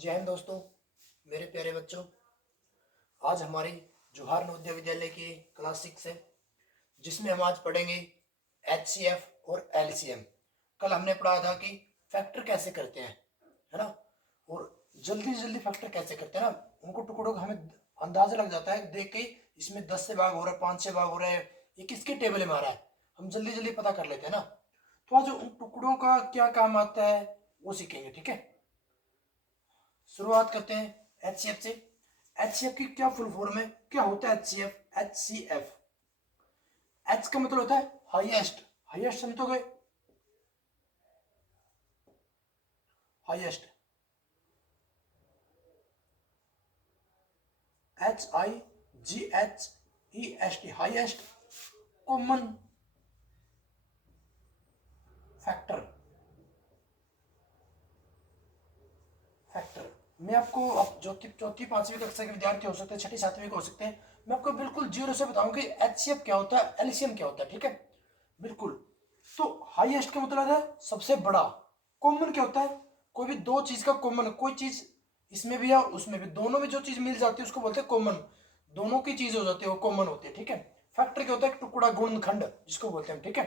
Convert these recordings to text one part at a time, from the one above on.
जय हिंद दोस्तों, मेरे प्यारे बच्चों। आज हमारी जवाहर नवोदय विद्यालय की क्लास 6 है, जिसमें हम आज पढ़ेंगे HCF और LCM। कल हमने पढ़ा था कि फैक्टर कैसे करते हैं, है ना। और जल्दी जल्दी फैक्टर कैसे करते हैं ना, उनको टुकड़ों का हमें अंदाजा लग जाता है देख के। इसमें 10 से भाग हो रहा है, 5 से भाग हो रहा है, ये किसके टेबल में आ रहा है, हम जल्दी जल्दी पता कर लेते हैं ना। तो आज उन टुकड़ों का क्या काम आता है वो सीखेंगे, ठीक है। शुरुआत करते हैं HCF से। HCF की क्या फुल फॉर्म है, क्या होता है HCF? HCF, H का मतलब होता है हाईएस्ट। हाईएस्ट समझोगे, highest, HIGHEST, highest common factor. Factor मैं आपको, अब जो चौथी पांचवी कक्षा के विद्यार्थी हो सकते हैं, छठी सातवीं के हो सकते हैं, मैं आपको बिल्कुल जीरो से बताऊंगा कि HCF क्या होता है, LCM क्या होता है, ठीक है। बिल्कुल। तो हाईएस्ट का मतलब है सबसे बड़ा। कॉमन क्या होता है, कोई भी दो चीज का कॉमन, कोई चीज इसमें भी है और उसमें भी, दोनों में जो चीज मिल जाती है उसको बोलते हैं कॉमन। दोनों की चीज हो जाती है वो कॉमन होती है, ठीक है। फैक्टर क्या होता है, टुकड़ा गुणनखंड जिसको बोलते हैं, ठीक है।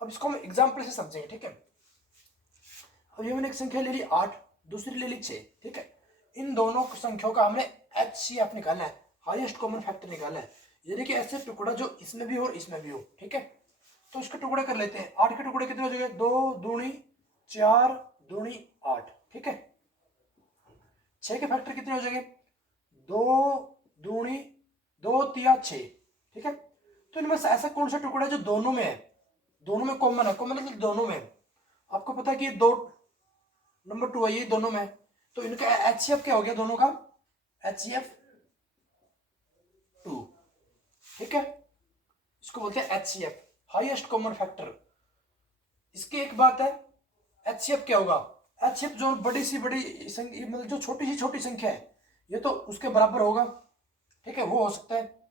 अब इसको हम एग्जाम्पल से समझेंगे, ठीक है। अब ये मैंने एक संख्या ले ली 8, दूसरी ले ली 6, ठीक है। इन दोनों संख्याओं का हमने HCF निकालना है, हाईएस्ट कॉमन फैक्टर निकालना है। यानी कि ऐसे टुकड़ा जो इसमें भी हो और इसमें भी हो, ठीक है। तो इसके टुकड़े कर लेते हैं। 8 के टुकड़े कितने हो जाएंगे, 2 दूनी 4 दूनी 8, ठीक है। 6 के फैक्टर कितने हो जाएंगे, 2 दूनी 2 तिया 6, ठीक है। तो इनमें से ऐसा कौन सा टुकड़ा है जो दोनों में है, दोनों में कॉमन है, कॉमन मतलब दोनों में है। आपको पता है कि ये 2 नंबर 2 है, ये दोनों में है। तो इनका HCF क्या हो गया दोनों का, HCF 2, ठीक है। इसको बोलते हैं HCF, हाईएस्ट कॉमन फैक्टर। इसकी एक बात है, HCF क्या होगा, HCF जो बड़ी सी बड़ी मतलब जो छोटी संख्या है, ये तो उसके बराबर होगा, ठीक है, वो हो सकता है।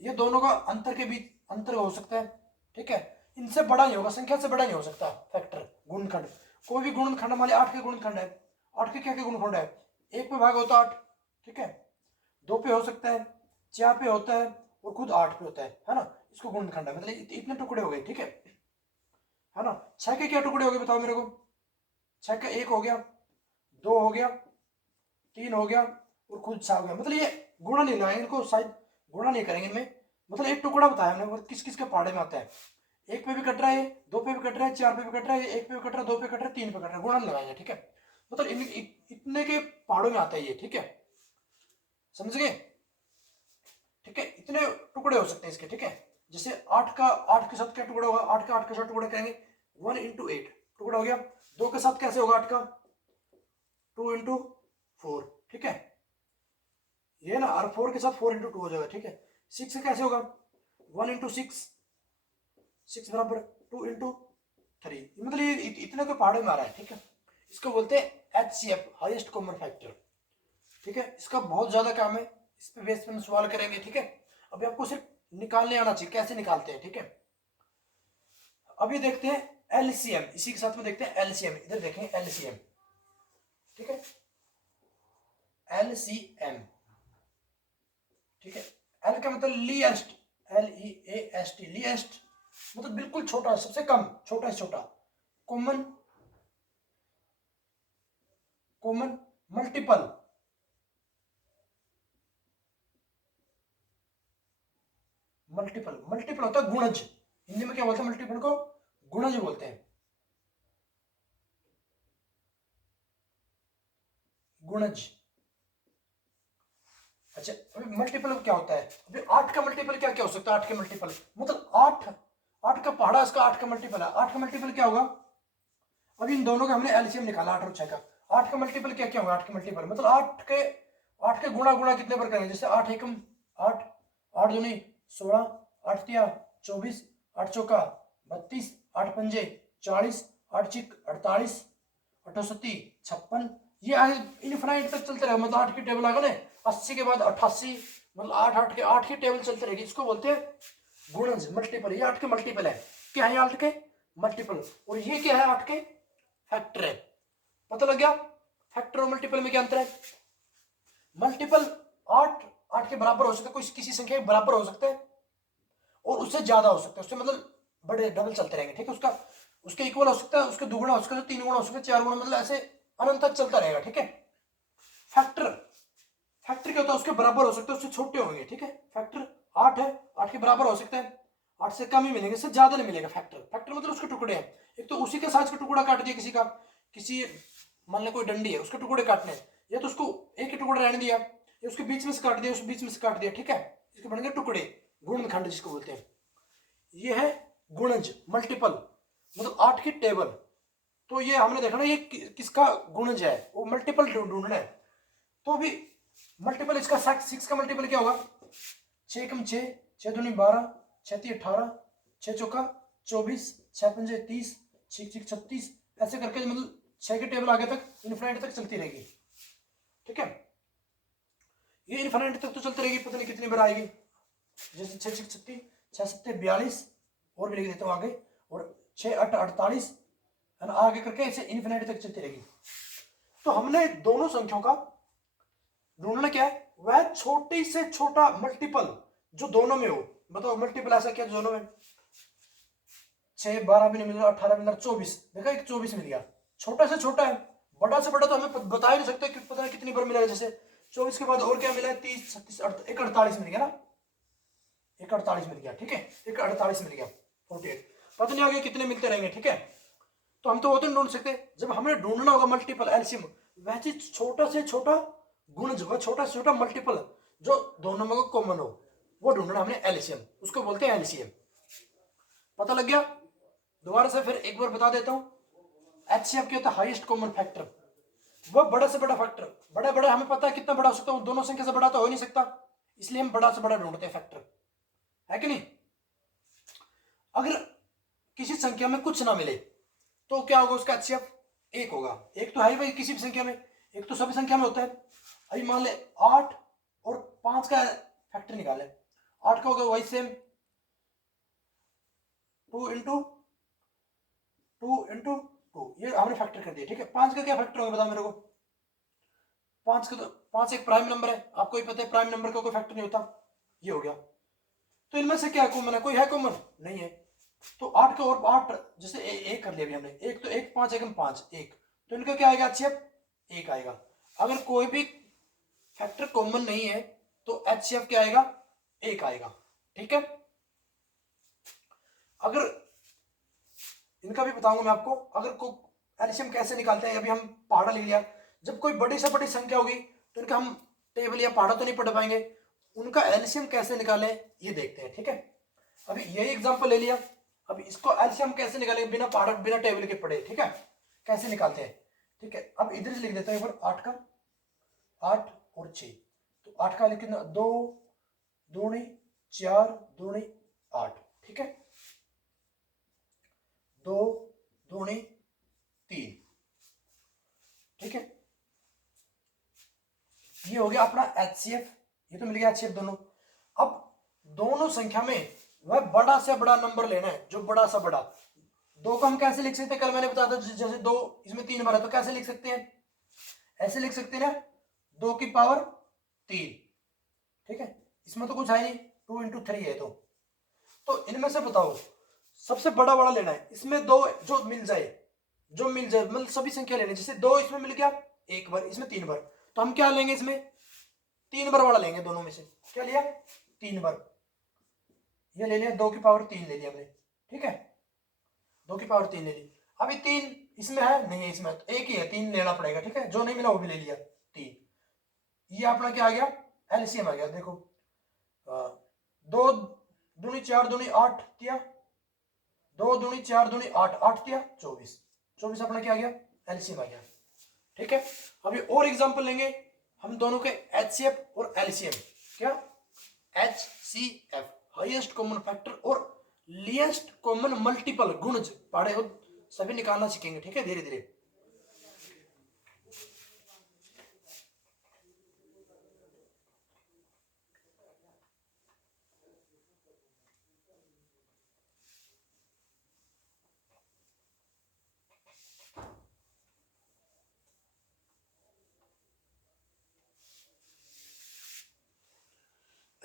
ये दोनों का अंतर के बीच अंतर हो सकता है, ठीक है। इनसे बड़ा नहीं होगा, संख्या से बड़ा नहीं हो सकता फैक्टर, गुणनखंड। कोई भी गुणनखंड, हमारे 8 के गुणनखंड है, 8 के क्या के गुणनखंड है, 1 पे भाग होता है 8, ठीक है, 2 पे हो सकता है, 4 पे होता है और खुद 8 पे होता है ना। इसको गुणनखंड है, मतलब इतने टुकड़े हो गए, ठीक है ना। 6 के क्या टुकड़े हो गए बताओ मेरे को, 6 का 1 हो गया, 2 हो गया, 3 हो गया और खुद 6 हो गया। मतलब ये गुणा नहीं लगाएंगे इनको, शायद गुणा नहीं करेंगे इनमें। मतलब एक टुकड़ा बताया हमने, मतलब किस किस के पहाड़े में आता है। 1 पे भी कट रहा है, 2 पे भी कट रहा है, 4 पे भी कट रहा है, 1 पे भी कट रहा है, 2 पे कट रहा है, 3 पे कट रहा है, गुणा नहीं लगाएंगे, ठीक है। मतलब इतने के पहाड़ों में आता है ये, ठीक है, समझ गए, ठीक है। इतने टुकड़े हो सकते हैं इसके, ठीक है। जैसे 8 के साथ क्या टुकड़ा होगा, 8 के साथ टुकड़ा करेंगे 1 इंटू 8 टुकड़ा हो गया। 2 के साथ कैसे होगा 8 का, 2 इंटू 4, ठीक है, ये ना। और 4 के साथ 4 इंटू 2 हो जाएगा, ठीक है। 6 से कैसे होगा, 1 इंटू 6, 6 बराबर 2 इंटू 3, मतलब ये इतने के पहाड़ों में आ रहा है, ठीक है। इसको बोलते हैं HCF, हाईएस्ट कॉमन फैक्टर, ठीक है। इसका बहुत ज्यादा काम है, इस पे बेस पे हम सवाल करेंगे, ठीक है। अभी आपको सिर्फ निकालने आना चाहिए कैसे निकालते हैं, ठीक है। अभी देखते हैं LCM, इसी के साथ में देखते हैं LCM, इधर देखें LCM, ठीक है, LCM, ठीक है। L का मतलब लीएस्ट, LEAST, लीएस्ट मतलब बिल्कुल छोटा, सबसे कम, छोटा से छोटा। Common, common multiple, multiple, multiple होता है गुणज। हिंदी में क्या बोलते हैं मल्टीपल को, गुणज बोलते हैं, गुणज। अच्छा, अभी मल्टीपल क्या होता है, अभी 8 का मल्टीपल क्या क्या हो सकता है, 8 के मल्टीपल मतलब 8, 8 का पहाड़ा इसका 8 का मल्टीपल है, 8 का मल्टीपल क्या होगा। अभी इन दोनों का हमने एलसीएम निकाला 8 और 6 का, 8 का मल्टीपल क्या क्या होगा, 8 के मल्टीपल मतलब 8 के गुणा गुणा कितने पर करेंगे, जैसे 8 एकम 8, 8 दूनी 16, 8 तिया 24, 8 चौका 32, 8 पंजे 40, 8 चिक 48, 8 56, ये आगे इनफाइनाइट तक चलते रहेगा। मतलब 8 की टेबल आगे ना 80 के बाद 88, मतलब 8 की टेबल चलते रहेगी। इसको बोलते हैं गुणज, मल्टीपल। ये 8 के मल्टीपल है, क्या है 8 के मल्टीपल, और ये क्या है 8 के फैक्टर है। पता लग गया। फैक्टर और मल्टीपल में क्या अंतर है? मल्टीपल 8 8 के बराबर हो सकता है, कोई किसी संख्या के बराबर हो सकता है और उससे ज्यादा हो सकता है, उससे मतलब बड़े डबल चलते रहेंगे, ठीक है, उसका उसके इक्वल हो सकता है, उसके दुगुना हो सकता है, 3 गुना हो सकता है, 4 गुना, मतलब ऐसे अनंत तक चलता रहेगा, ठीक है। फैक्टर, फैक्टर क्या होता है? उसके बराबर हो सकता है, उससे छोटे होंगे, ठीक है। फैक्टर 8 है, 8 के बराबर हो सकता है, 8 से कम ही मिलेंगे, इससे ज्यादा नहीं मिलेगा। फैक्टर, फैक्टर मतलब उसके टुकड़े हैं, एक तो उसी के साइज का टुकड़ा काट दिया किसी का, किसी मान लो कोई डंडी है उसके टुकड़े काटने हैं, या तो उसको एक ही टुकड़ा रहने दिया, या उसके बीच में से काट दिया, उस बीच में से काट दिया, ठीक है, इसके बन गए टुकड़े, गुणनखंड जिसको बोलते हैं। ये है गुणज, मल्टीपल, मतलब 8 की टेबल। तो ये हमने देखा ना, ये किसका गुणज है, वो मल्टीपल ढूंढना है। तो अभी मल्टीपल इसका 6 का मल्टीपल क्या होगा? 6 कम 6, 6 दूनी 12, 6 तीन 18, 6 चौका 24, 6 पंजे 30, 6 6 36, ऐसे करके मतलब 6 के टेबल आगे तक इनफिनिटी तक चलती रहेगी, ठीक है। ये इनफिनिटी तक तो चलती रहेगी, पता नहीं कितनी बार आएगी, जैसे 6 6 36, 6 7 42, और भी लिख देता हूँ आगे, और 6 8 48, है ना, आगे करके इसे इनफिनिटी तक चलती रहेगी। तो हमने दोनों संख्याओं का ढूंढना क्या है? वह छोटे से छोटा मल्टीपल जो दोनों में हो। बताओ मल्टीपल ऐसा क्या दोनों में? 6 12 भी नहीं मिल रहा, 18 मिल रहा, 24, देखा, एक 24 मिल गया, छोटा से छोटा है। बड़ा से बड़ा तो हमें बता ही नहीं सकते कि पता नहीं कितनी बार मिलेगा, जैसे 24 के बाद और क्या मिला है? 30 36 एक 48 मिल गया ना, एक 48 मिल गया, ठीक है, एक 48 मिल गया, 48, पता नहीं आगे कितने मिलते रहेंगे, ठीक है। तो हम तो वो तो नहीं ढूंढ सकते, जब हमें ढूंढना होगा मल्टीपल एलसीएम, वह चीज छोटा से छोटा गुण, जो छोटा से छोटा मल्टीपल जो दोनों में कॉमन हो, वो ढूंढना हमने एलसीएम, उसको बोलते हैं एलसीएम। पता लग गया? दोबारा से फिर एक बार बता देता हूं। एचसीएफ क्या होता है? हाईएस्ट कॉमन फैक्टर, वो बड़े से बड़ा फैक्टर, बड़े बड़े हमें पता है कितना बड़ा हो सकता है, दोनों संख्या से बड़ा तो हो ही नहीं सकता, इसलिए हम बड़ा से बड़ा ढूंढते हैं फैक्टर, है कि नहीं। अगर किसी संख्या में कुछ ना मिले तो क्या होगा? उसका एचसीएफ 1 होगा। एक तो है ही भाई किसी भी संख्या में, एक तो सभी संख्या में होता है। अभी मान ले 8 और 5 का फैक्टर निकाले, 8 का होगा वही सेम, 2 इंटू 2 इंटू 2, ये हमने फैक्टर कर दिया, ठीक है। 5 का क्या फैक्टर होगा बताओ मेरे को? 5 का तो 5 एक प्राइम नंबर है, आपको ही पता है प्राइम नंबर का कोई फैक्टर नहीं होता, ये हो गया। तो इनमें से क्या कॉमन है? कोई है कॉमन? नहीं है। तो 8 का और 8, जैसे एक कर लिया अभी हमने, एक तो एक 5 एकम 5 1, तो इनका क्या आएगा? एचसीएफ 1 आएगा। अगर कोई भी फैक्टर कॉमन नहीं है तो एचसीएफ क्या आएगा? 1 आएगा, ठीक है। अगर इनका भी बताऊंगा मैं आपको, अगर को एलसीएम कैसे निकालते हैं। अभी हम पहाड़ा ले लिया, जब कोई बड़ी से बड़ी संख्या होगी तो इनका हम टेबल या पहाड़ा तो नहीं पढ़ पाएंगे, उनका एलसीएम कैसे निकालें ये देखते हैं, ठीक है। अभी यही एग्जांपल ले लिया, अब इसको एलसीएम कैसे निकालेंगे बिना पहाड़ बिना टेबल के पढ़े, ठीक है, कैसे निकालते हैं, ठीक है। अब इधर से लिख देता हूं एक बार, 8 का 8 और 6, तो 8 का लिख कितना? 2 दूनी 4 दूनी 8, ठीक है, 2 दूनी 3, ठीक है। ये हो गया अपना एचसीएफ, ये तो मिल गया एचसीएफ दोनों। अब दोनों संख्या में वह बड़ा से बड़ा नंबर लेना है, जो बड़ा सा बड़ा। 2 को हम कैसे लिख सकते हैं? कल मैंने बताया था, जैसे 2 इसमें 3 बार है तो कैसे लिख सकते हैं? ऐसे लिख सकते हैं ना, 2 की पावर 3, ठीक है, इसमें तो कुछ है नहीं, 2 इंटू 3 है। तो इनमें से बताओ सबसे बड़ा वाला लेना है, इसमें 2 जो मिल जाए, जो मिल जाए, मतलब सभी संख्या लेनी है। जैसे 2 इसमें मिल गया 1 बार, इसमें 3 बार, तो हम क्या लेंगे? इसमें 3 बार वाला लेंगे, दोनों में से क्या लिया? 3 बार, ये ले लिया, 2 की पावर 3 ले लिया हमने, ठीक है, 2 की पावर 3 ले ली। अभी 3 इसमें है नहीं है, इसमें तो एक ही है, 3 लेना पड़ेगा, ठीक है, जो नहीं मिला वो भी ले लिया 3। ये अपना क्या आ गया? एलसीएम आ गया, देखो, 2 दूनी 4 दूनी 8 दिया, 2 दूनी 4 दूनी 8 8 दिया 24, 24 अपना क्या आ गया? एलसीएम आ गया, ठीक है। अभी और एग्जांपल लेंगे हम दोनों के, एचसीएफ और एलसीएम। क्या? एचसीएफ हाईएस्ट कॉमन फैक्टर और लीस्ट कॉमन मल्टीपल, गुणज पढ़े हो सभी निकालना सीखेंगे, ठीक है, धीरे धीरे।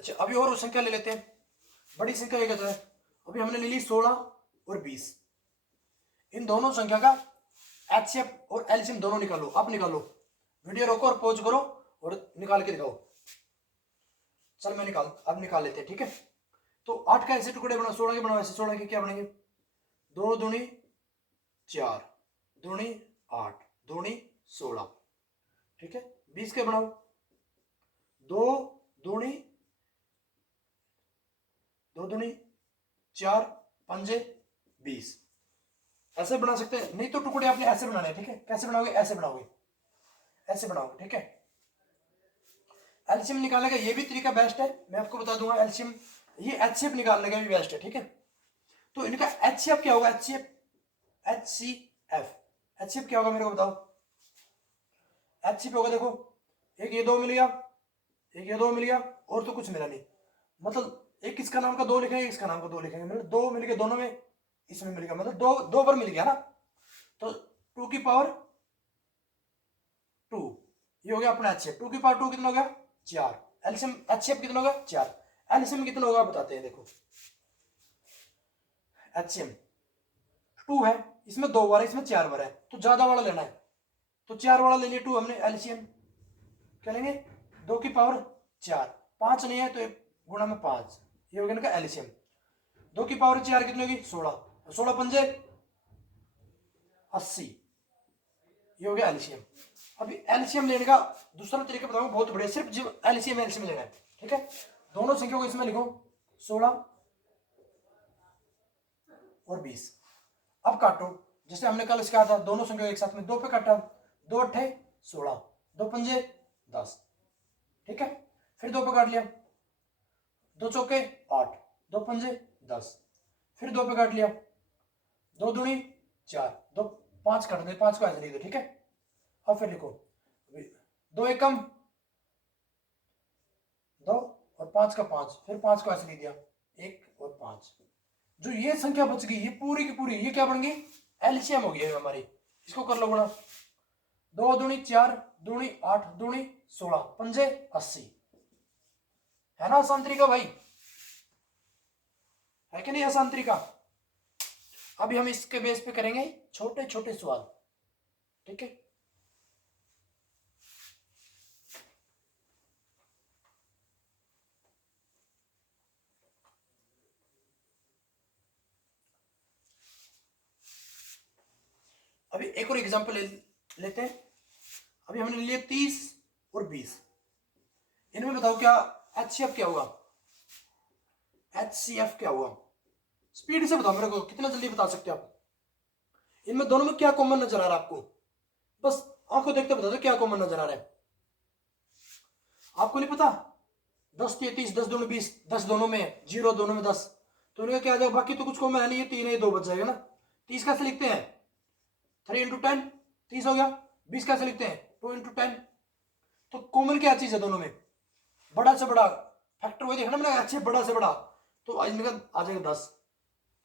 अच्छा अभी और संख्या ले लेते हैं, बड़ी संख्या क्या कहता है, अभी हमने ले ली 16 और 20। इन दोनों संख्या का एचसीएफ और एलसीएम दोनों निकालो, आप निकालो, वीडियो रोको और पॉज करो और निकाल के दिखाओ। चल मैं अब निकाल लेते हैं, ठीक है। तो 8 का ऐसे टुकड़े बनाओ, 16 के बनाओ ऐसे, 16 के क्या बनेंगे, 2 दूनी 4, दूनी 8, दूनी 16, ठीक है। 20 के बनाओ, 2 दूनी 4, पंजे 20, ऐसे बना सकते हैं। नहीं तो टुकड़े आपने ऐसे बनाने हैं, ठीक है। कैसे बनाओगे, ऐसे बनाओगे, ऐसे बनाओगे, ठीक है। एलसीएम निकालने का ये भी तरीका बेस्ट है, मैं आपको बता दूंगा। एलसीएम ये एचसीएफ निकालने का भी बेस्ट है, ठीक है। तो इनका एचसीएफ क्या होगा, एचसीएफ एचसीएफ क्या होगा मेरे को बताओ। एचसीएफ होगा, देखो एक ये 2 मिल गया, एक ये 2 मिल गया, और तो कुछ मिला नहीं। मतलब एक इसका नाम का 2 लिखेंगे, इसका नाम का 2 लिखेंगे, मतलब 2 मिल गए दोनों में, इसमें मिल गया, मतलब 2 पर मिल गया ना। तो 2 की पावर 2, ये हो गया अपना एचसीएफ। 2 की पावर 2 कितना हो गया, 4। एलसीएम एचसीएफ कितना होगा, 4। एलसीएम कितना होगा बताते हैं, देखो एचसीएम 2 है, इसमें 2 बार है, इसमें 4 बार है, तो ज्यादा वाला लेना है, तो 4 वाला ले लिया 2 हमने। एलसीएम क्या लेंगे, 2 की पावर 4, 5 नहीं है तो गुणा में 5, ये हो गया इनका एलसीएम। 2 की पावर 4 कितनी होगी, 16, 16 पंजे 80, ये हो गया एलसीएम। अभी एलसीएम लेने का दूसरा तरीका बताऊंगा, बहुत बढ़िया, सिर्फ एलसीएम लेना है, ठीक है। दोनों संख्याओं को इसमें लिखो, 16 और 20। अब काटो, जैसे हमने कल सिखाया था, दोनों संख्या एक साथ में 2 पे काटा, 2 अट्ठे 16, 2 पंजे 10, ठीक है। फिर 2 पे काट लिया, 2 चौके 8, 2 पंजे 10, फिर 2 पे काट लिया, 2 दूनी 4, 2 5 काट दे, 5 को ऐसे लिख दो, ठीक है। अब फिर लिखो 2 एकम 2 और 5 का 5, फिर 5 को ऐसे लिख दिया, 1 और 5। जो ये संख्या बच गई, ये पूरी की पूरी, ये क्या बन गई, एलसीएम हो गई हमारी। इसको कर लो गुणा, 2 दूनी 4, दूनी 8, दूनी 16, पंजे 80, है ना आसान तरीका भाई, है कि नहीं आसान तरीका। अभी हम इसके बेस पे करेंगे छोटे छोटे सवाल, ठीक है। अभी एक और एग्जांपल लेते हैं। अभी हमने लिए 30 और 20, इनमें बताओ क्या एचसीएफ क्या होगा, एचसीएफ क्या होगा, स्पीड से बताओ मेरे को, कितना जल्दी बता सकते हो आप। इनमें दोनों में क्या कॉमन नजर आ रहा है आपको, बस आंखों देखते बता दो क्या कॉमन नजर आ रहा है। आपको नहीं पता, 10 के 30, 10 दोनों 20, 10 दोनों में, 0 दोनों में 10, तो इनका क्या आ जाएगा, बाकी तो कुछ कॉमन है नहीं, ये 3 है, 2 बच जाएगा ना। 30 कैसे लिखते हैं, 3 इंटू 10, 30 हो गया। 20 कैसे लिखते हैं, 2 इंटू 10। तो कॉमन क्या चीज है दोनों में, बड़ा से बड़ा फैक्टर, वही देखना मैंने, अच्छे बड़ा से बड़ा, तो इनका आ जाएगा 10,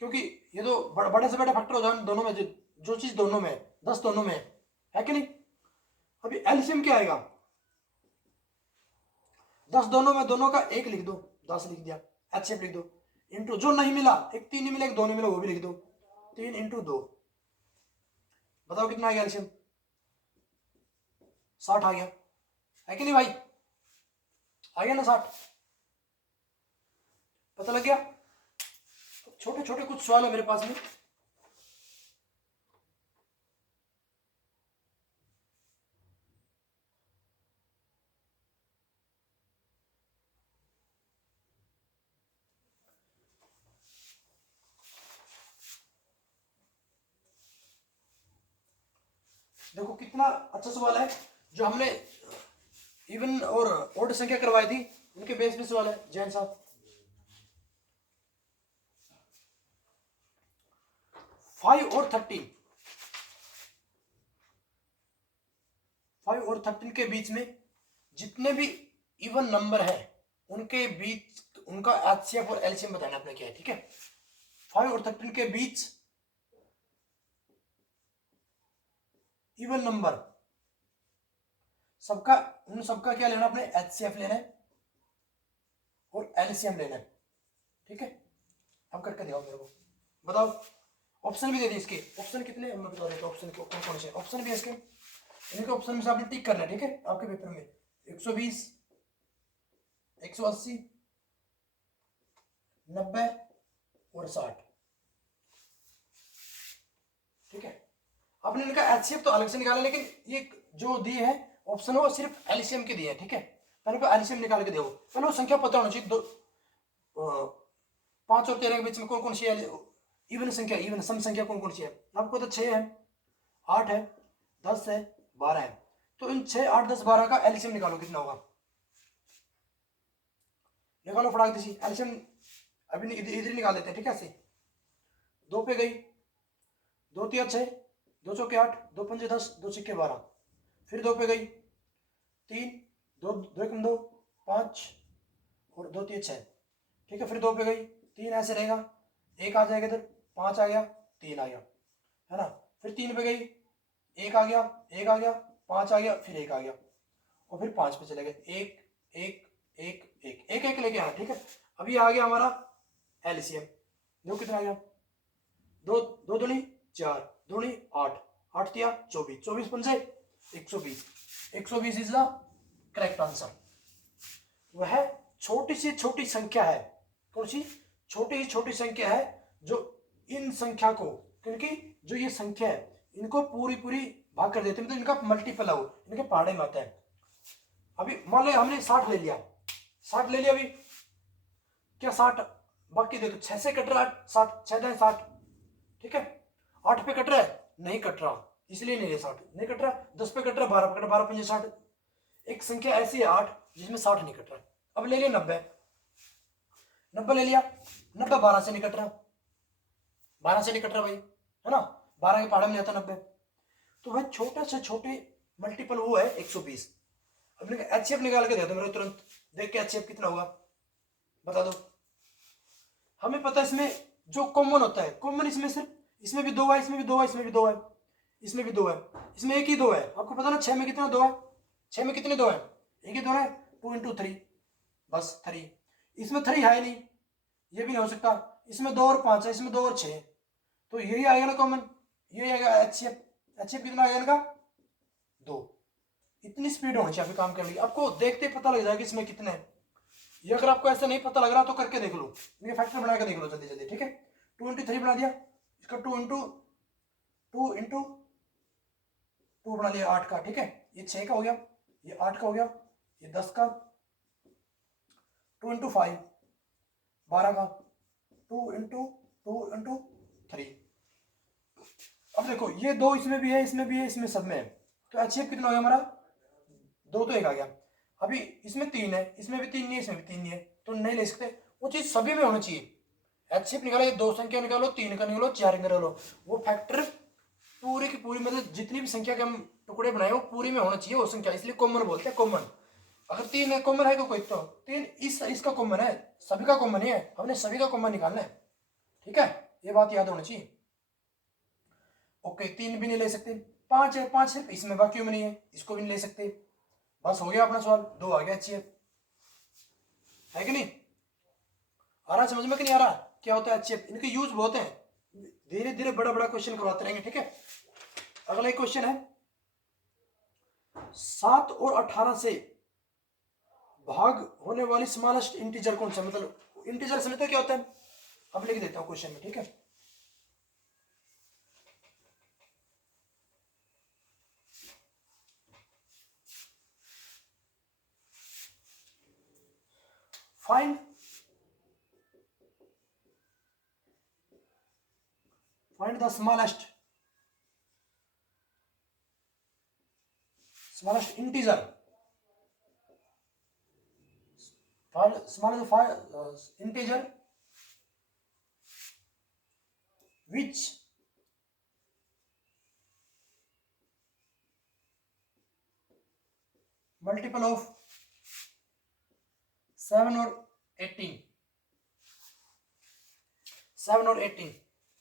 क्योंकि ये तो बड़े से बड़ा फैक्टर हो जाए दोनों में, जो चीज दोनों में 10 दोनों में है कि नहीं। अभी एलसीएम क्या आएगा, 10 दोनों में, दोनों का 1 लिख दो, 10 लिख दिया, एचसीएफ लिख दो, इंटू जो नहीं मिला, एक 3 नहीं मिला, एक 2 नहीं मिला, वो भी लिख दो, 3 इंटू 2, बताओ कितना आ गया एलसीएम, 60 आ गया, है कि नहीं भाई, आ गया ना 60, पता लग गया। छोटे छोटे कुछ सवाल है मेरे पास में, देखो कितना अच्छा सवाल है, जो हमने इवन और ओड संख्या करवाई थी उनके बेस पे सवाल है जैन साहब। 5 और 13, 5 और 13 के बीच में जितने भी इवन नंबर है उनके बीच उनका एचसीएफ और एलसीएम बताना आपने क्या है, ठीक है। 5 और 13 के बीच इवन नंबर सबका, उन सबका क्या लेना आपने, एचसीएफ लेना है और एलसीएम लेना है, ठीक है। अब करके दिखाओ मेरे को, बताओ। ऑप्शन भी दे दिए इसके, ऑप्शन कितने मैं बता देता हूँ, ऑप्शन के कौन कौन से ऑप्शन भी है इसके। इनके ऑप्शन में से आपने टिक करना है, ठीक है, आपके पेपर में 120, 180, 90 और 60, ठीक है। आपने इनका एचसीएफ तो अलग से निकाला, लेकिन ये जो दिए हैं ऑप्शन वो सिर्फ एलसीएम के दिए हैं, ठीक है। पहले को एलसीएम निकाल के दो, पहले वो संख्या पता होना चाहिए। 5 और 13 के बीच में कौन कौन सी इवन संख्या, इवन सम संख्या कौन कौन सी है। आपको तो 6 है, 8 है, 10 है, 12 है। तो इन 6, 8, 10, 12 का एलसीएम निकालो, कितना होगा, निकालो फटाक दीजिए एलसीएम। अभी इधर निकाल देते हैं, ठीक है। ऐसे 2 पे गई, 2 3 6, 2 चौके 8, 2 पंजे 10, 2 छिक्के 12, फिर 2 पे गई 3, 2 2 1 2 5 और 2 3 6, ठीक है। फिर 2 पे गई 3, ऐसे रहेगा, 1 आ जाएगा इधर, 5 आ गया, 3 आ गया, है ना। फिर 3 पे गई, 1 आ गया, 1 आ गया, 5 आ गया, फिर 1 आ गया, और फिर 5 पे चले गए, 1 1 1 1 1 1 लेके आना, ठीक है। अभी आ गया हमारा एलसीएम, देखो कितना आ गया, 2 2 दूनी 4, दूनी 8, 8 तिया 24, 24 पंजे 120, 120 इज द करेक्ट आंसर। वह छोटी सी छोटी संख्या है, कौन सी छोटी ही छोटी संख्या है जो इन संख्या को, क्योंकि जो ये संख्या है इनको पूरी पूरी भाग कर देते हैं, मतलब इनका मल्टीपल हो, इनके पहाड़े में आता है। अभी मान लो हमने 60 ले लिया, 60 ले लिया, अभी क्या 60 बाकी देखो 6 से कट रहा है 60, 6 दाएं 60, ठीक है। 8 पे कट रहा है, नहीं कट रहा, इसलिए नहीं है 60, नहीं कट रहा। 10 पे कट रहा है, 12 पे कट रहा, 12 पंजे 60। एक संख्या ऐसी है 8 जिसमें 60 नहीं कट रहा। अब ले लिया 90, 90 ले लिया, 90 12 से नहीं कट रहा, 12 से नहीं कट रहा भाई, है ना, 12 के पहाड़े में आता 90। तो भाई छोटे से छोटे मल्टीपल वो है 120। अब एचसीएफ निकाल के दे दो मेरे तुरंत, देख के एचसीएफ कितना होगा बता दो। हमें पता है इसमें जो कॉमन होता है, कॉमन इसमें सिर्फ, इसमें भी 2 है, इसमें भी 2 है, इसमें भी 2 है, इसमें भी 2 है, इसमें एक ही 2 है। आपको पता ना 6 में कितना 2 है, 6 में कितने 2 है, एक ही 2 है, 2 × 3 बस 3। इसमें 3 है नहीं, ये भी नहीं हो सकता। इसमें 2 और 5 है, इसमें 2 और 6, तो यही आएगा ना कॉमन, यही आएगा एचसीएफ। एचसीएफ कितना आएगा इनका 2। इतनी स्पीड होनी चाहिए काम करने की, आपको देखते ही पता लग जाएगा इसमें कितने हैं। ये अगर आपको ऐसे नहीं पता लग रहा तो करके देख लो, ये फैक्टर बना के देख लो जल्दी जल्दी, ठीक है। 2 × 3 बना दिया, इसका 2 × 2 बना लिया 8 का, ठीक है। ये 6 का हो गया, ये 8 का हो गया, ये 10 का, 2 × 5 12 का, 2 × 3। अब देखो ये 2 इसमें भी है, इसमें भी है, इसमें सब में है, तो एचसीएफ कितना हो गया हमारा 2 तो 1 आ गया। अभी इसमें 3 है, इसमें भी 3 नहीं है, इसमें भी 3 नहीं है, तो नहीं ले सकते। वो चीज सभी में होना चाहिए। एचसीएफ निकालो, ये 2 संख्या निकालो, 3 का निकालो, 4 का निकालो, वो फैक्टर पूरी की पूरी, मतलब जितनी भी संख्या के हम टुकड़े बनाए वो पूरी में होना चाहिए वो संख्या, इसलिए कॉमन बोलते हैं कॉमन। अगर 3 कॉमन है कोई तो 3 इसका कॉमन है, सभी का कॉमन है, हमने सभी का कॉमन निकालना है, ठीक है, ये बात याद होनी चाहिए। ओके 3 भी नहीं ले सकते, 5 है, 5 सिर्फ इसमें बाकी में नहीं है, इसको भी नहीं ले सकते। बस हो गया अपना सवाल, 2 आ गया एचसीएफ, है कि नहीं, आ रहा समझ में कि नहीं आ रहा क्या होता है एचसीएफ। इनके यूज बहुत हैं, धीरे धीरे बड़ा बड़ा क्वेश्चन करवाते रहेंगे, ठीक है। अगला एक क्वेश्चन है, 7 और 18 से भाग होने वाली स्मॉलेस्ट इंटीजर कौन सा, मतलब इंटीजर समझते हो क्या होता है, अब लिख देता हूं क्वेश्चन में, ठीक है। Find the smallest integer, integer which multiple of 7 और 18, 7 और 18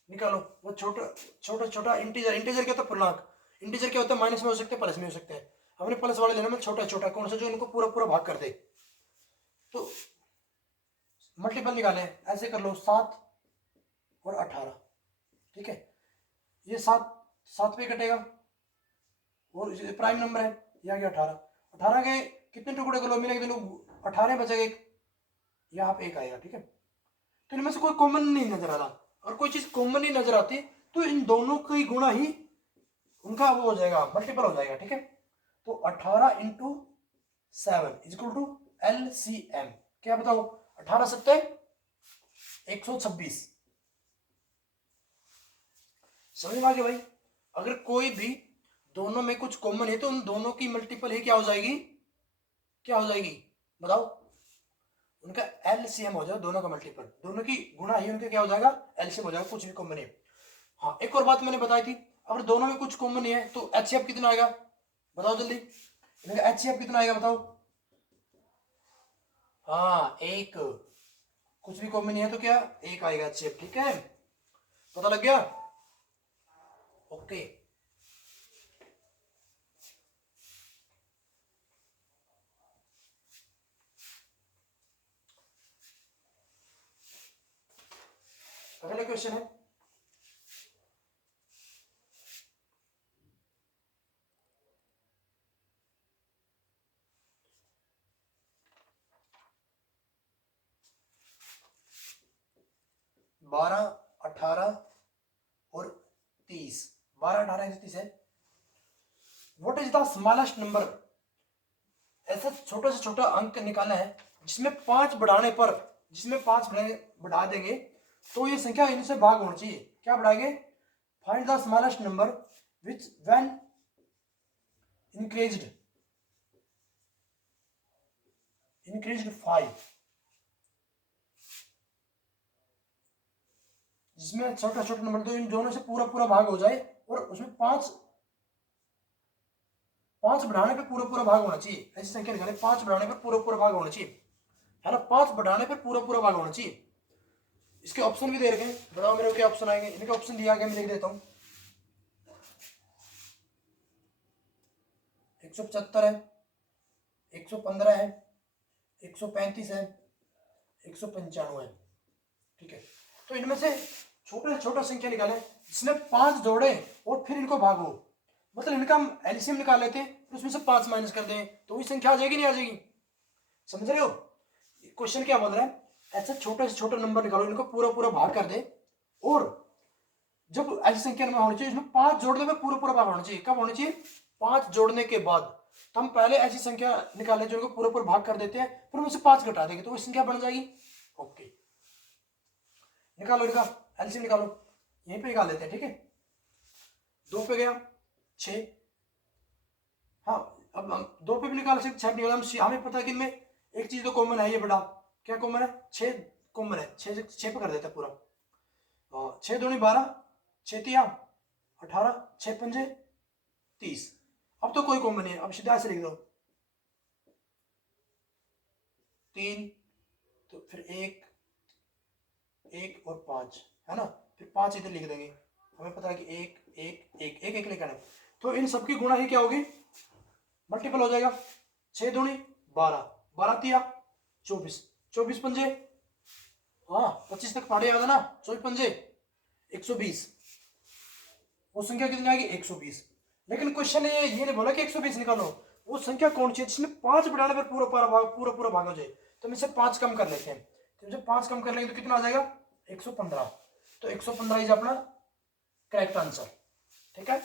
निकालो। वो छोटा छोटा छोटा इंटीजर, इंटीजर क्या होता है पूर्णांक, इंटीजर क्या होता है माइनस में हो सकते हैं, प्लस में हो सकते हैं। हमने प्लस वाले लेना, मतलब छोटा छोटा कौन सा जो इनको पूरा पूरा भाग कर दे। तो मल्टीपल निकाले, ऐसे कर लो 7 और 18, ठीक है। ये 7 7 पे कटेगा और प्राइम नंबर है, ये आ गया 18। 18 के कितने टुकड़े कर लो, मिलेंगे दोनों 18 बचेगा एक, यहाँ पे एक आएगा, ठीक है। तो इनमें से कोई कॉमन नहीं नजर आ रहा, और कोई चीज कॉमन नहीं नजर आती तो इन दोनों की गुणा ही उनका वो हो जाएगा, मल्टीपल हो जाएगा, ठीक है। तो 18 into 7 is equal to LCM, क्या बताओ, 18 सत्ते 126। समझ में आ गया भाई। अगर कोई भी दोनों में कुछ कॉमन है तो उन दोनों की मल्टीपल ही क्या हो जाएगी, क्या हो जाएगी बताओ, उनका LCM हो जाएगा, दोनों का मल्टीपल, दोनों की गुणा ही उनका क्या हो जाएगा, LCM हो जाएगा, कुछ भी कॉमन है। हाँ, एक और बात मैंने बताई थी, अगर दोनों में कुछ कॉमन नहीं है तो HCF कितना आएगा बताओ जल्दी, इनका HCF कितना आएगा बताओ। हाँ, एक, कुछ भी कॉमन नहीं है तो क्या, एक आएगा HCF, ठीक है, पता लग गया, ओके। अगला क्वेश्चन है, बारह, 18 और 30, 12, 18, 30 है। What is the smallest number, ऐसा छोटा से छोटा अंक निकालना है जिसमें 5 बढ़ाने पर, जिसमें 5 बढ़ा देंगे तो ये संख्या इनसे भाग होनी चाहिए, क्या बढ़ाएंगे, find the smallest number which when increased 5, जिसमें छोटा छोटा नंबर तो इन दोनों से पूरा पूरा भाग हो जाए और उसमें 5 बढ़ाने पे पूरा पूरा भाग होना चाहिए, ऐसी संख्या निकाले, 5 बढ़ाने पर पूरा पूरा भाग होना चाहिए, है ना, 5 बढ़ाने पर पूरा पूरा भाग होना चाहिए। इसके ऑप्शन भी दे रखे हैं, बताओ मेरे को क्या ऑप्शन आएंगे, इनके ऑप्शन दिया गया, मैं लिख देता हूं। 175 है, 115 है, 135 है, 195 है, ठीक है। तो इनमें से छोटा से छोटा संख्या निकाले जिसमें 5 जोड़े और फिर इनको भागो, मतलब इनका हम एलसीएम निकाल लेते हैं तो उसमें से 5 माइनस कर दें तो वही संख्या आ जाएगी, नहीं आ जाएगी, समझ रहे हो क्वेश्चन क्या बोल रहा है, ऐसा छोटा से छोटा नंबर निकालो, इनको पूरा पूरा भाग कर दे, और जब ऐसी संख्या में होनी चाहिए इसमें 5 जोड़ने में पूरा पूरा भाग होना चाहिए, कब होना चाहिए, 5 जोड़ने के बाद। तो हम पहले ऐसी संख्या निकाल लेते हैं जो पूरा पूरा भाग कर देते हैं, फिर उनसे 5 घटा देंगे तो वो संख्या बन जाएगी, ओके। निकालो इनका एलसीएम निकालो, यहीं पे निकाल लेते हैं, ठीक है। 2 पे गया 6, हाँ अब हम 2 पे भी निकाल सकते, 6 निकाल, हमें पता है कि इनमें एक चीज तो कॉमन है, ये बड़ा क्या कॉमन है, 6 कॉमन है, 6 पे कर देते हैं पूरा, 6 दूनी 12, 6 तिया 18, 6 पंजे 30, अब तो कोई कॉमन नहीं है, अब सीधा से लिख दो 3, तो फिर 1 और 5, है ना, फिर 5 इधर लिख देंगे, हमें पता है कि 1 1 1 1 1 लिखना है, तो इन सबकी गुणा ही क्या होगी, मल्टीपल हो जाएगा, 6 दूनी 12, 12 तिया 24, 24 पंजे, हाँ 25 तक पढ़े याद है ना, 24 पंजे 120, वो संख्या कितनी आएगी 120। लेकिन क्वेश्चन ये नहीं बोला कि 120 निकालो, वो संख्या कौन सी है जिसमें 5 बढ़ाने पर पूरा पूरा भाग हो जाए, तो हम इसे 5 कम कर लेते हैं, तो जब 5 कम कर लेंगे तो कितना आ जाएगा 115, तो 115 इज अपना करेक्ट आंसर, ठीक है,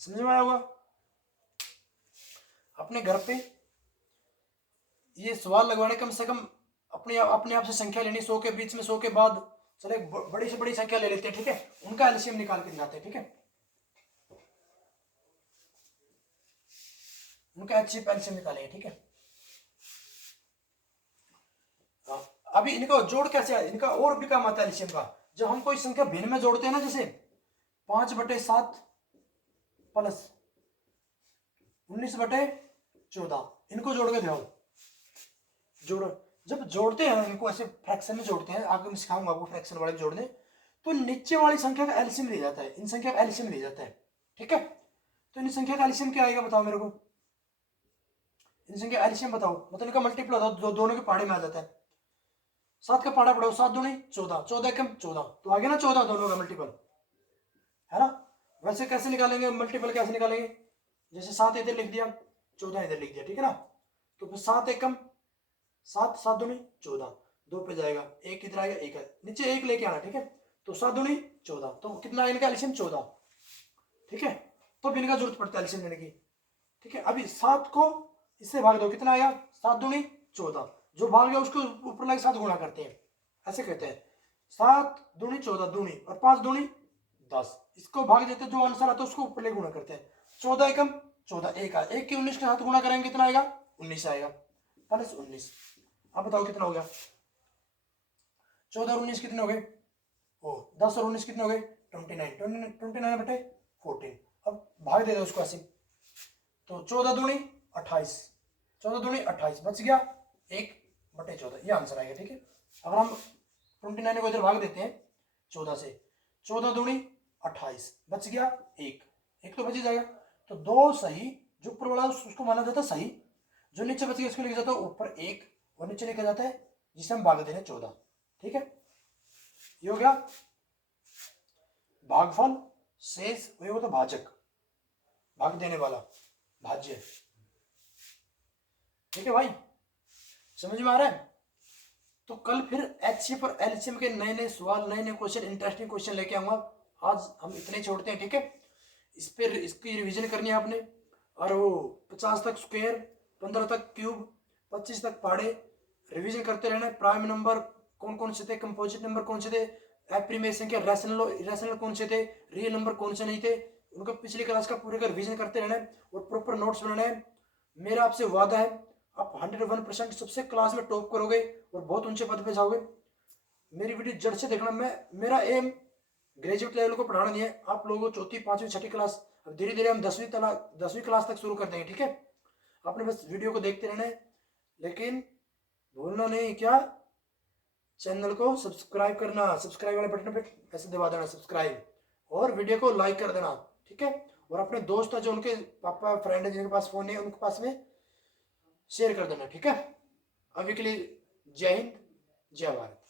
समझ में आया होगा। अपने घर पे ये सवाल लगवाने कम से कम अपने आप से संख्या लेनी, 100 के बीच में 100 के बाद, चले बड़ी से बड़ी संख्या ले लेते हैं, ठीक है, उनका एलसीएम निकाल के दिखाते हैं, ठीक है, उनका एलसीएम निकालेंगे, ठीक है। अभी इनका जोड़ कैसे है, इनका और भी काम आता है एलसीएम का, जब हम कोई संख्या भिन्न में जोड़ते हैं ना, जैसे 5/7 प्लस 19/14, इनको जोड़ के दिखाओ, जोड़ो, जब जोड़ते हैं इनको ऐसे फ्रैक्शन में जोड़ते हैं, आगे मैं सिखाऊंगा आपको फ्रैक्शन वाले जोड़ने, तो नीचे वाली संख्या का एलसीएम ले जाता है, इन संख्या का एलसीएम ले जाता है, ठीक है। तो इन संख्या का एलसीएम क्या आएगा बताओ मेरे को, इन संख्या एलसीएम बताओ, मतलब इनका मल्टीपल होता है, दोनों के पहाड़े में आ जाता है, 7 का पहाड़ा पढ़ो, 7 दूनी 14, 14 एकम 14, तो आगे ना 14 दोनों का मल्टीपल है ना। वैसे कैसे निकालेंगे मल्टीपल, कैसे निकालेंगे, जैसे 7 इधर लिख दिया, 14 इधर लिख दिया, ठीक है ना। तो फिर 7 एकम 7, 7 दूनी 14, 2 पे जाएगा, एक इधर आएगा, एक नीचे एक लेके आना, ठीक है। तो 7 दूनी 14, तो कितना इनका एलसीएम 14, ठीक है। तो भी इनका जरूरत पड़ता है एलसीएम लेने की, ठीक है। अभी 7 को इससे भाग दो, कितना आएगा, 7 दूनी 14, जो भाग गया उसको ऊपर लगे 7 गुणा करते हैं, ऐसे कहते हैं 7 दूनी 14 दूनी और 5 दूनी 10, इसको भाग देते, जो आंसर आता है उसको ऊपर लगे गुणा करते हैं। 14 एकम 14, एक आया, एक के 19 के साथ गुणा करेंगे कितना आएगा, 19 आएगा, प्लस 19। अब बताओ कितना हो गया, 14 और 19 कितने हो गए, ओ 10 और 19 कितने हो गए, 29, 29 बटे 14। अब भाग दे दो उसको ऐसे, तो 14 दूनी 28, 14 दूनी 28, बच गया 1 बटे 14, ये आंसर आएगा, ठीक है। अगर हम 29 को इधर भाग देते हैं 14 से, 14 दूनी 28, बच गया 1, एक तो बच ही जाएगा। तो 2 सही, जो ऊपर वाला उसको माना जाता है सही, जो नीचे बच गया उसको लिखा जाता है ऊपर 1 और नीचे लिखा जाता है जिसे हम भाग दे रहे हैं 14, ठीक है। ये हो गया भागफल, शेष वही होता भाजक, भाग देने वाला, भाज्य, ठीक है भाई, समझ में आ रहा है। तो कल फिर एचसीएफ और एलसीएम के नए नए सवाल, नए नए क्वेश्चन, इंटरेस्टिंग क्वेश्चन लेके आऊंगा। आज हम इतने छोड़ते हैं, ठीक है। इस पर इसकी रिवीजन करनी है आपने, और वो 50 तक स्क्वायर, 15 तक क्यूब, 25 तक पहाड़े, रिवीजन करते रहना। प्राइम नंबर कौन कौन से थे, कंपोजिट नंबर कौन से थे, एप्रीमेशन के रैशनल इरेशनल कौन से थे, रियल नंबर कौन से नहीं थे, उनका पिछली क्लास का पूरे का रिवीजन करते रहना है और प्रॉपर नोट्स बनाना है। मेरा आपसे वादा है आप 101% सबसे क्लास में टॉप करोगे और बहुत ऊंचे पद पे जाओगे। मेरी वीडियो जड़ से देखना। मेरा एम ग्रेजुएट लेवल को पढ़ाना नहीं है, आप लोगों को 4वीं 5वीं 6वीं क्लास, अब धीरे धीरे हम 10वीं क्लास तक शुरू कर देंगे, ठीक है। आपने बस वीडियो को देखते रहना है, लेकिन भूलना नहीं क्या, चैनल को सब्सक्राइब करना, सब्सक्राइब वाले बटन पे ऐसे दबा देना सब्सक्राइब, और वीडियो को लाइक कर देना, ठीक है। और अपने दोस्त है जो उनके पापा फ्रेंड है जिनके पास फोन है उनके पास में शेयर कर देना, ठीक है। अभी के लिए जय हिंद, जय भारत।